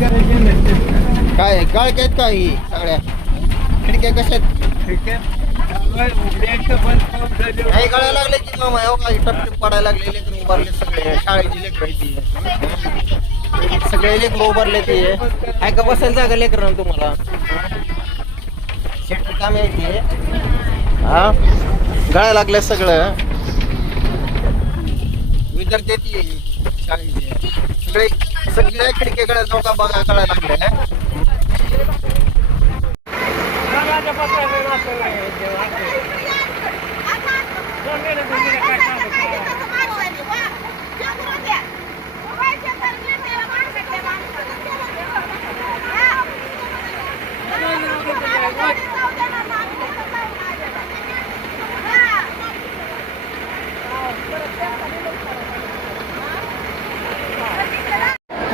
काय गळक्यात काय ही सगळ्या खिडक्या कशात काही गळायला लागले की मामा हो काही टपटे पडायला लागले लेकर उभारले सगळे शाळेची लेकर सगळे लेकर उभारले ते आहे का बसायला जागा लेकर तुम्हाला शेट काम आहे हा गळायला लागले सगळं विद्यार्थी शाळेचे सगळे सगळ्या खिडक्या गळ्या नौका बघा गळायला लागले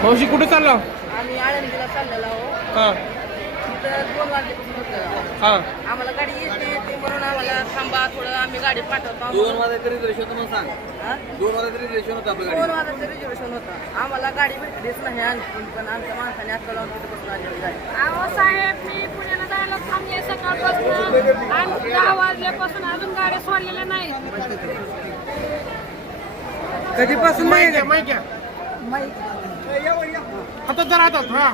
मावशी कुठे चालला आम्ही आळंदीला चाललेलो आहोत. हा तिथं 2 वाजल्यापासून होतं. हा आम्हाला गाडी येते म्हणून आम्हाला थांबा थोडं आम्ही गाडी पाठवतो. 2 वाजता रिझर्वेशन म्हणून सांग हा? 2 वाजता रिझर्वेशन होतं आपलं 2 वाजता रिझर्वेशन होतं. आम्हाला गाडी भेटलीच नाही आणखी पण आमच्या माणसाने आता लावून तिथे बसून आलेली गाडी. अहो साहेब मी पुण्याला जायला थांबले सकाळपासून आणि 10 वाजल्यापासून अजून गाड्या सोडलेल्या नाही. कधीपासून माहिती हातात जरा हातात हा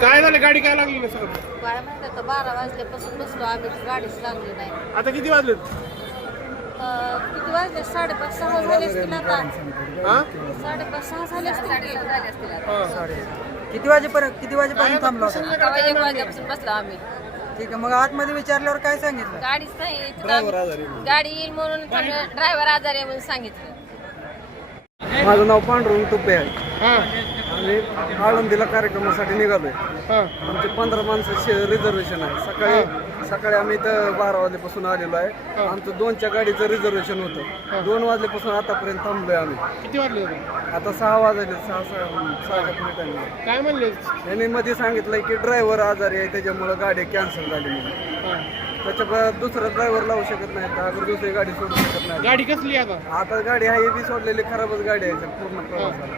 काय झालं गाडी काय लागली ना सगळं काय माहिती आता 12 वाजल्यापासून बसलो आम्ही गाडीच लागली नाही. आता किती वाजले किती वाजले 5:30 6 झाले असतील आता. हा 5:30 6 झाले असतील. किती वाजेपर्यंत थांबला होता? 1 वाजल्यापासून बसलो आम्ही. ठीक आहे, मग आतमध्ये विचारल्यावर काय सांगितलं? गाडीच नाही गाडी येईल म्हणून ड्रायव्हर आजारी आहे म्हणून सांगितलं. माझं नाव पांडुरंग तुपे आहे. हा आम्ही आळंदीला कार्यक्रमासाठी निघालोय. हा आमचे 15 माणसाचे रिझर्वेशन आहे. सकाळी आम्ही इथं 12 वाजल्यापासून आलेलो आहे. आमचं 2च्या गाडीचं रिझर्वेशन होतं. 2 वाजल्यापासून आतापर्यंत थांबलोय आम्ही. किती वाजले होते आता 6 वाजले. 6च्या पुढे टाइम. काय म्हणले यांनी मध्ये सांगितलंय की ड्रायव्हर आजारी आहे त्याच्यामुळे गाडी कॅन्सल झाली म्हणून. त्याच्या दुसरा ड्रायव्हर लावू शकत नाही, अगर दुसरी गाडी सोडू शकत नाही. गाडी कसली आता आता गाडी आहे बी सोडलेली खराबच गाडी आहे पूर्ण प्रवासाला.